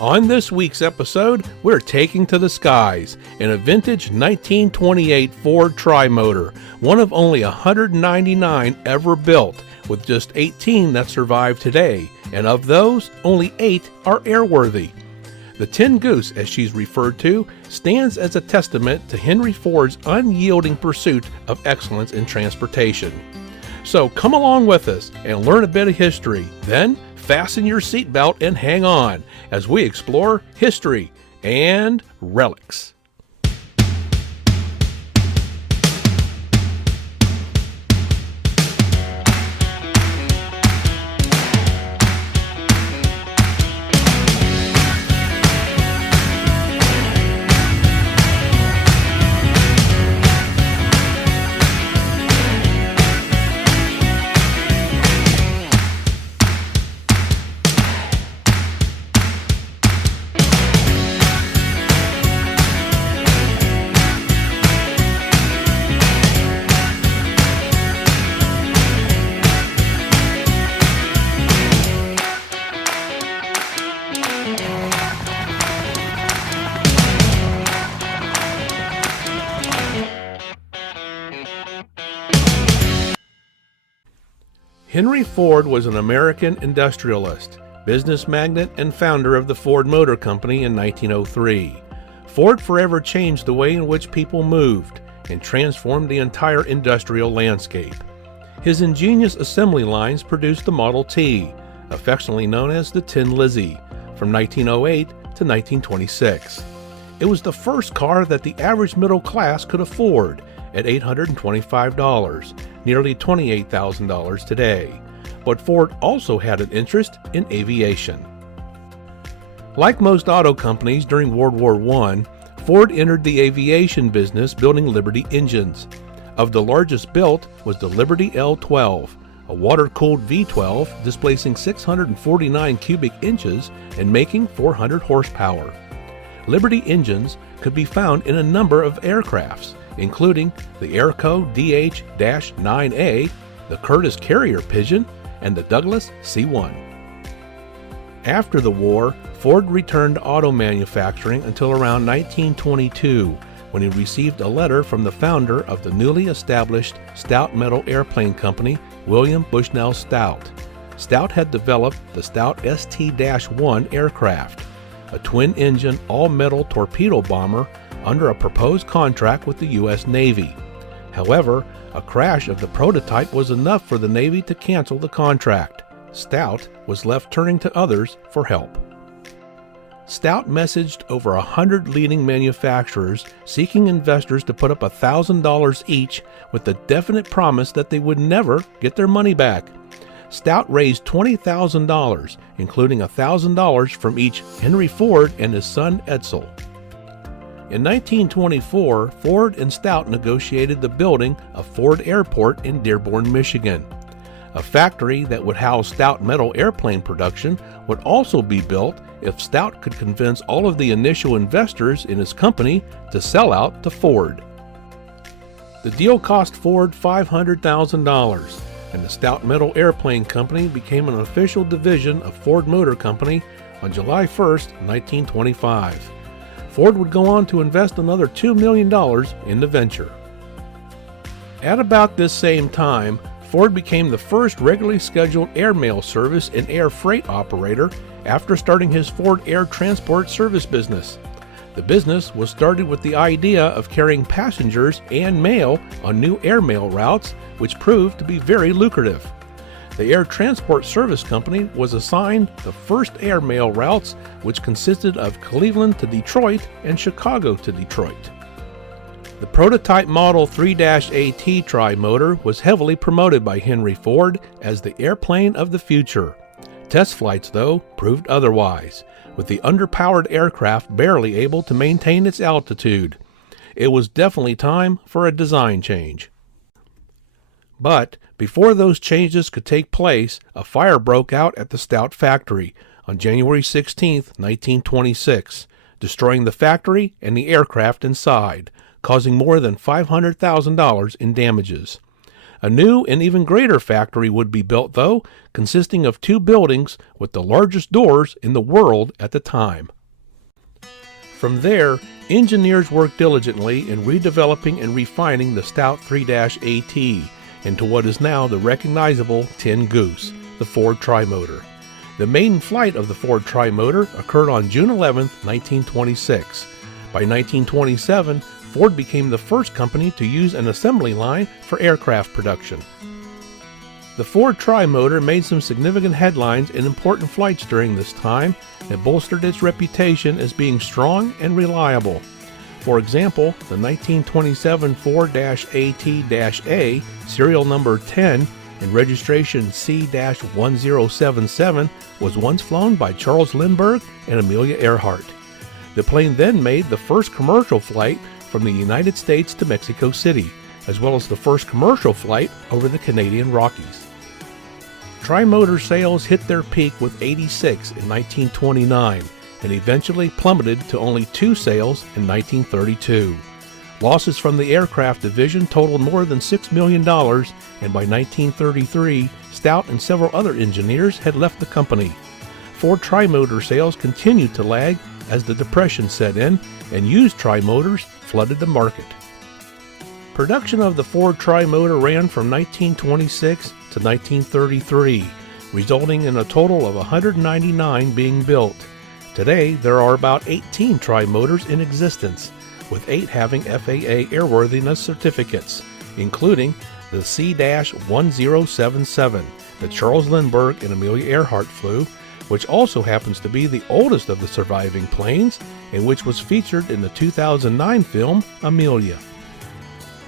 On this week's episode, we're taking to the skies in a vintage 1928 Ford Tri-Motor, one of only 199 ever built, with just 18 that survive today, and of those, only 8 are airworthy. The Tin Goose, as she's referred to, stands as a testament to Henry Ford's unyielding pursuit of excellence in transportation. So come along with us and learn a bit of history. Then fasten your seatbelt and hang on as we explore history and relics. Henry Ford was an American industrialist, business magnate, and founder of the Ford Motor Company in 1903. Ford forever changed the way in which people moved and transformed the entire industrial landscape. His ingenious assembly lines produced the Model T, affectionately known as the Tin Lizzie, from 1908 to 1926. It was the first car that the average middle class could afford at $825, nearly $28,000 today. But Ford also had an interest in aviation. Like most auto companies during World War I, Ford entered the aviation business building Liberty engines. Of the largest built was the Liberty L12, a water-cooled V12 displacing 649 cubic inches and making 400 horsepower. Liberty engines could be found in a number of aircrafts, including the Airco DH-9A, the Curtiss Carrier Pigeon, and the Douglas C-1. After the war, Ford returned to auto manufacturing until around 1922, when he received a letter from the founder of the newly established Stout Metal Airplane Company, William Bushnell Stout. Stout had developed the Stout ST-1 aircraft, a twin-engine, all-metal torpedo bomber under a proposed contract with the U.S. Navy. However, a crash of the prototype was enough for the Navy to cancel the contract. Stout was left turning to others for help. Stout messaged over 100 leading manufacturers seeking investors to put up $1,000 each with the definite promise that they would never get their money back. Stout raised $20,000, including $1,000 from each Henry Ford and his son Edsel. In 1924, Ford and Stout negotiated the building of Ford Airport in Dearborn, Michigan. A factory that would house Stout metal airplane production would also be built if Stout could convince all of the initial investors in his company to sell out to Ford. The deal cost Ford $500,000, and the Stout Metal Airplane Company became an official division of Ford Motor Company on July 1, 1925. Ford would go on to invest another $2 million in the venture. At about this same time, Ford became the first regularly scheduled airmail service and air freight operator after starting his Ford Air Transport Service business. The business was started with the idea of carrying passengers and mail on new airmail routes, which proved to be very lucrative. The Air Transport Service Company was assigned the first airmail routes, which consisted of Cleveland to Detroit and Chicago to Detroit. The prototype Model 3-AT Tri-Motor was heavily promoted by Henry Ford as the airplane of the future. Test flights, though, proved otherwise, with the underpowered aircraft barely able to maintain its altitude. It was definitely time for a design change. But before those changes could take place, a fire broke out at the Stout factory on January 16, 1926, destroying the factory and the aircraft inside, causing more than $500,000 in damages. A new and even greater factory would be built, though, consisting of 2 buildings with the largest doors in the world at the time. From there, engineers worked diligently in redeveloping and refining the stout 3-AT into what is now the recognizable Tin Goose, the Ford Tri-Motor. The maiden flight of the Ford Tri-Motor occurred on June 11, 1926. By 1927, Ford became the first company to use an assembly line for aircraft production. The Ford Tri-Motor made some significant headlines in important flights during this time that bolstered its reputation as being strong and reliable. For example, the 1927 Ford-AT-A, serial number 10 and registration C-1077, was once flown by Charles Lindbergh and Amelia Earhart. The plane then made the first commercial flight from the United States to Mexico City, as well as the first commercial flight over the Canadian Rockies. Tri-Motor sales hit their peak with 86 in 1929 and eventually plummeted to only 2 sales in 1932. Losses from the aircraft division totaled more than $6 million, and by 1933, Stout and several other engineers had left the company. Ford Tri-Motor sales continued to lag as the Depression set in and used Tri-Motors flooded the market. Production of the Ford Tri-Motor ran from 1926 to 1933, resulting in a total of 199 being built. Today, there are about 18 Tri-Motors in existence, with 8 having FAA airworthiness certificates, including the C-1077 that Charles Lindbergh and Amelia Earhart flew, which also happens to be the oldest of the surviving planes and which was featured in the 2009 film Amelia.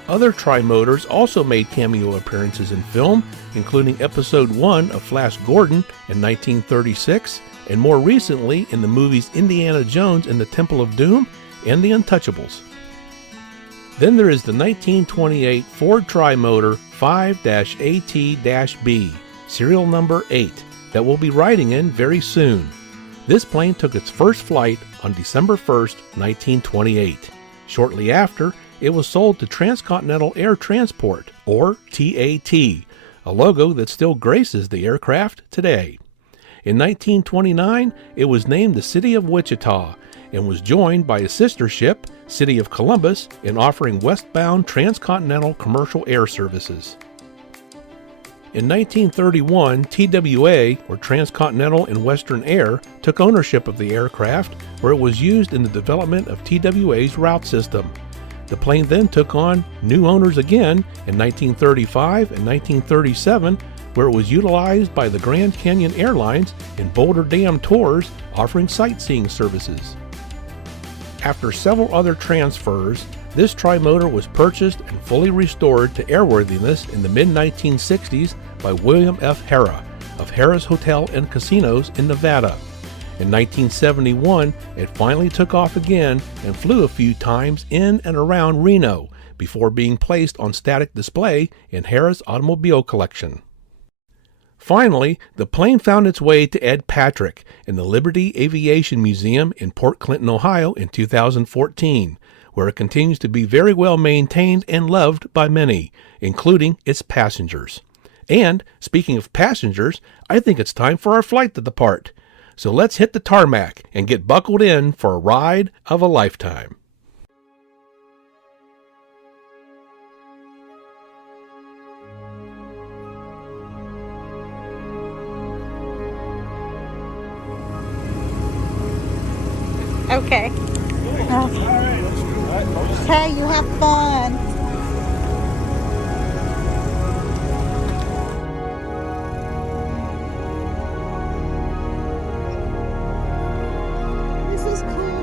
Other Tri-Motors also made cameo appearances in film, including Episode 1 of Flash Gordon in 1936, and more recently in the movies Indiana Jones and the Temple of Doom and The Untouchables. Then there is the 1928 Ford Tri-Motor 5-AT-B, serial number 8, that we'll be riding in very soon. This plane took its first flight on December 1st, 1928. Shortly after, it was sold to Transcontinental Air Transport, or TAT, a logo that still graces the aircraft today. In 1929, it was named the City of Wichita and was joined by a sister ship, City of Columbus, in offering westbound transcontinental commercial air services. In 1931, TWA, or Transcontinental and Western Air, took ownership of the aircraft, where it was used in the development of TWA's route system. The plane then took on new owners again in 1935 and 1937, where it was utilized by the Grand Canyon Airlines in Boulder Dam tours offering sightseeing services. After several other transfers, this Tri-Motor was purchased and fully restored to airworthiness in the mid-1960s by William F. Harrah of Harrah's Hotel and Casinos in Nevada. In 1971, it finally took off again and flew a few times in and around Reno before being placed on static display in Harrah's automobile collection. Finally, the plane found its way to Ed Patrick in the Liberty Aviation Museum in Port Clinton, Ohio in 2014, where it continues to be very well maintained and loved by many, including its passengers. And, speaking of passengers, I think it's time for our flight to depart. So let's hit the tarmac and get buckled in for a ride of a lifetime. Okay. Hey, you have fun. This is cool.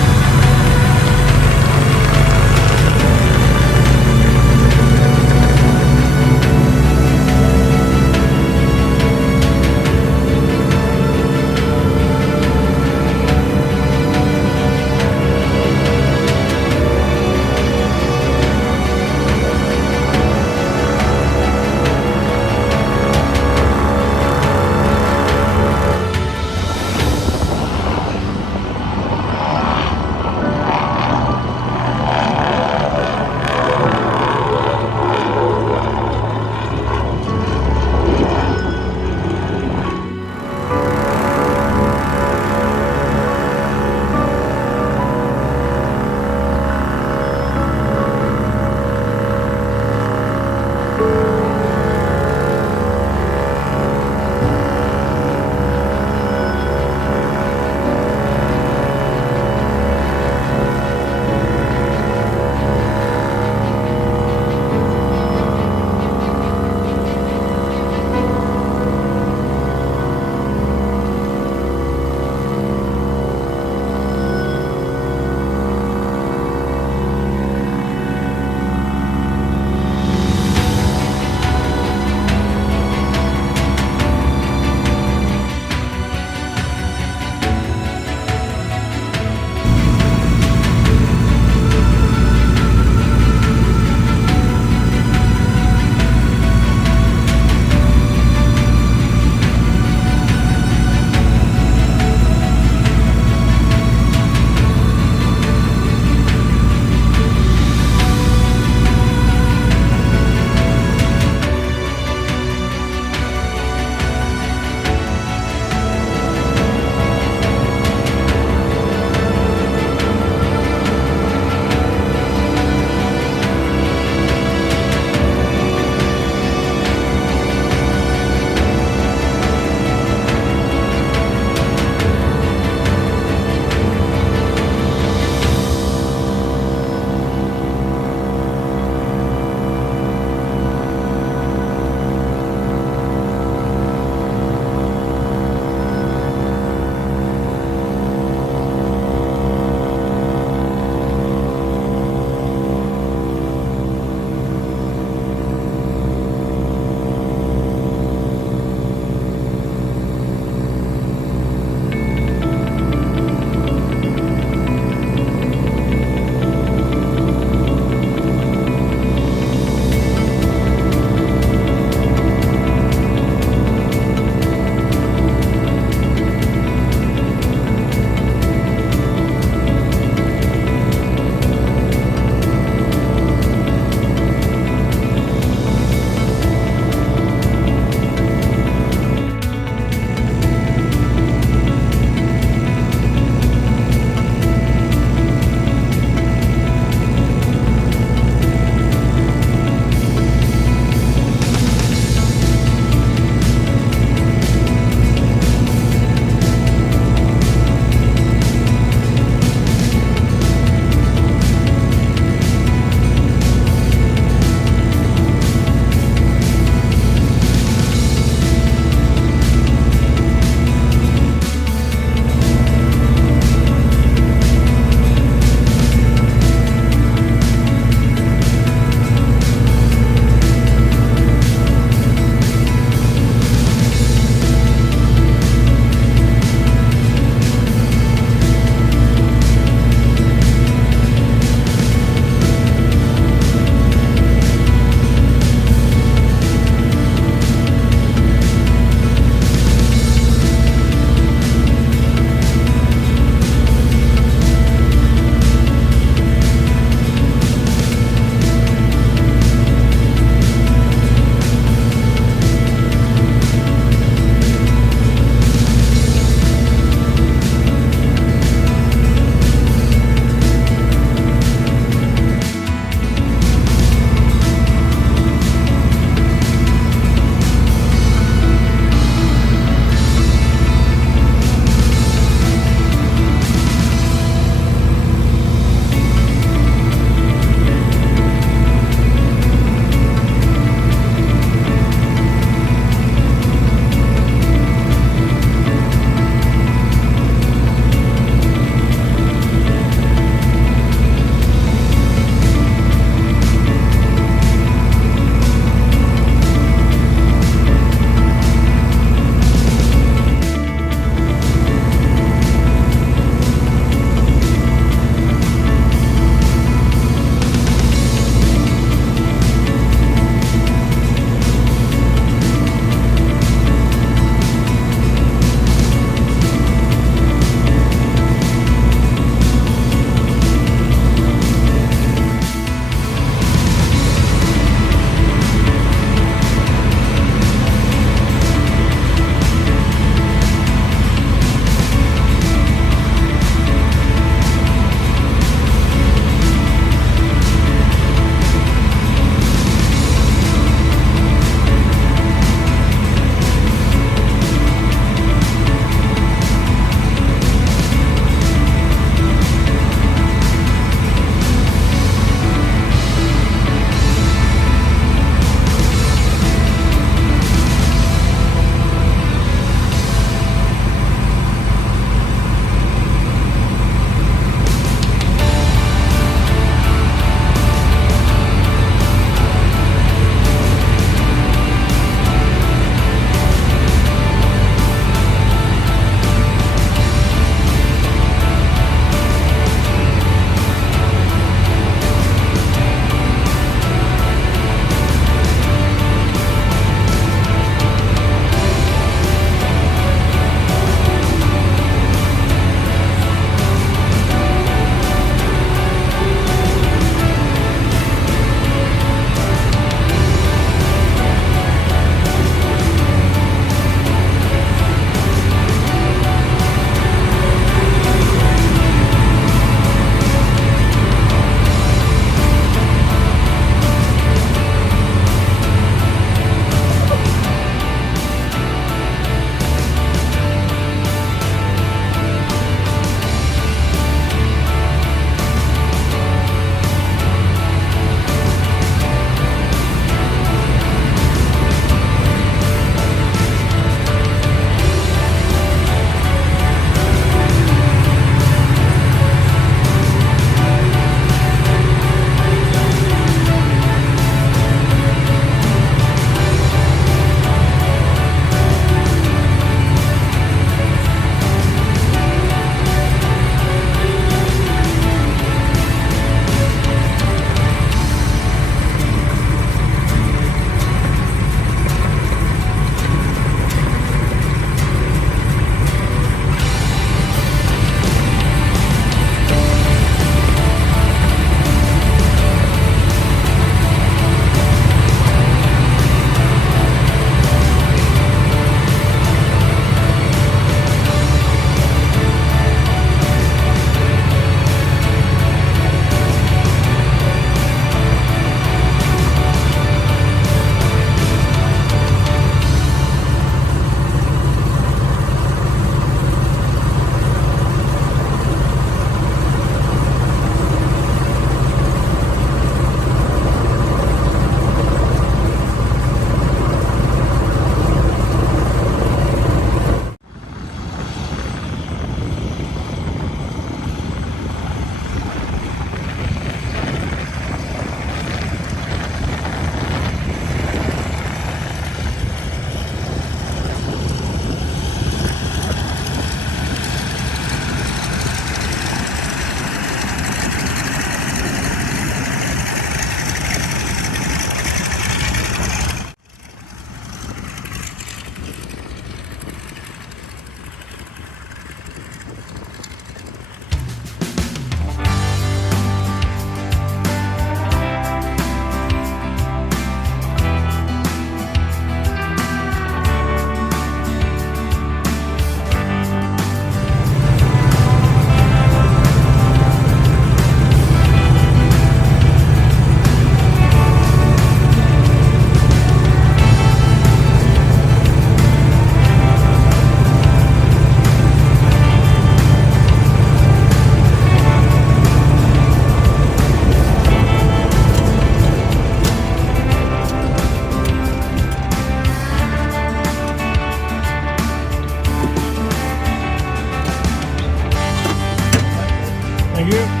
Thank you.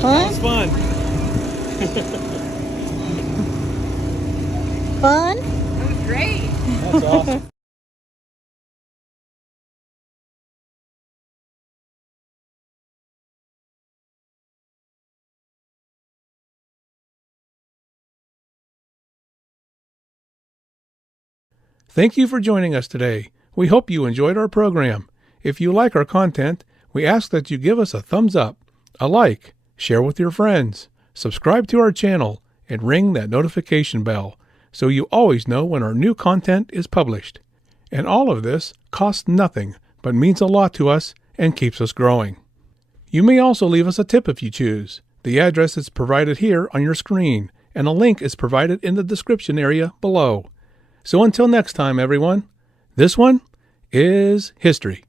Fun? Fun. Fun? It was great. That's awesome. Thank you for joining us today. We hope you enjoyed our program. If you like our content, we ask that you give us a thumbs up, a like, share with your friends, subscribe to our channel, and ring that notification bell so you always know when our new content is published. And all of this costs nothing but means a lot to us and keeps us growing. You may also leave us a tip if you choose. The address is provided here on your screen, and a link is provided in the description area below. So until next time, everyone, this one is history.